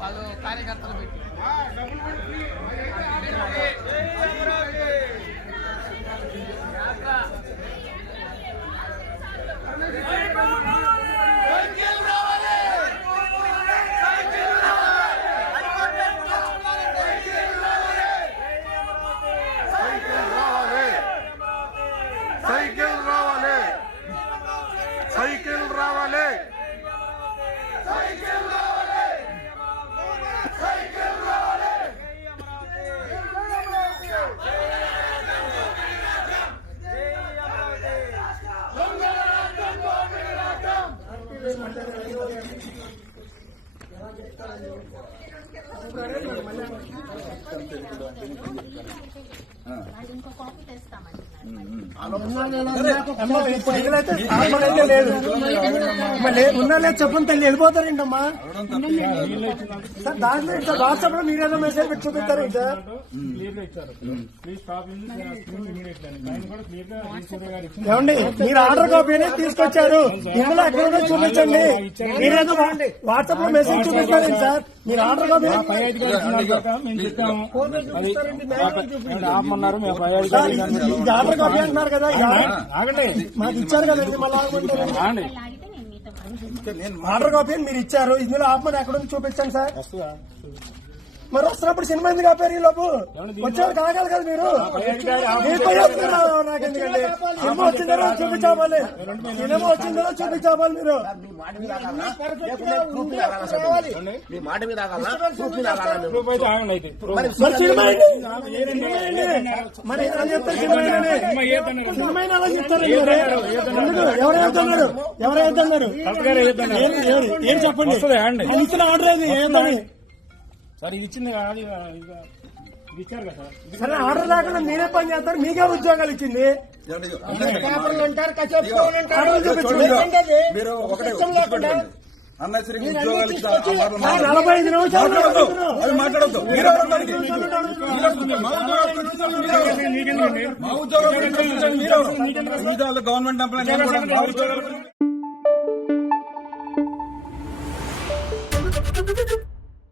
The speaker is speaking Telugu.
వాళ్ళు కార్యకర్తలు పెట్టి. ఇంకో కాపీ తెస్తామంటున్నారు ఉన్నా లేదు చెప్పండి తల్లి వెళ్ళిపోతారేంటమ్మా సార్ దాంట్లో సార్ వాట్సాప్లో మీరేదో మెసేజ్ పెట్టి చూపిస్తారు సార్ ఏమండి? మీరు ఆర్డర్ కాపీ అనేది తీసుకొచ్చారు ఇందులో ఎక్కడ చూపించండి మీరేదో వాట్సాప్లో మెసేజ్ చూపిస్తారండి సార్ మీరు ఆర్డర్ కాపీ ఆర్డర్ కాపీ అంటున్నారు కదా ఆగండి. మాకు ఇచ్చారు కదండి మళ్ళీ. ఆర్డర్ కాపీ అని మీరు ఇచ్చారు. ఇందులో ఆపమని ఎక్కడ ఉంది చూపించండి సార్. మరి వస్తున్నప్పుడు సినిమా ఎందుకు ఆపారు ఈ లోపు? వచ్చారు కాగాలి కదా మీరు. సినిమా వచ్చిందో చూపించాలి. సినిమా వచ్చిందో చూపించాలి మీరు. మీ మాట మీద మరి సినిమా? మరి ఎలా చెప్తారు సినిమా అలా చెప్తారు? ఎవరు వేద్దన్నారు ఎవరు ఏదన్నారు ఏం- చెప్పండి? ఇచ్చిన ఆర్డర్ ఏంటని సరే ఇచ్చింది ఇచ్చారు కదా సార్. ఆర్డర్ లేకుండా మీరే పని చేస్తారు మీకే ఉద్యోగాలు ఇచ్చింది. మీరు ఒకటే ఉద్యోగాలు నలభై ఐదు నిమిషాలు అవి మాట్లాడొద్దు. మా ఉద్యోగాలు గవర్నమెంట్ ఎంప్లాయీ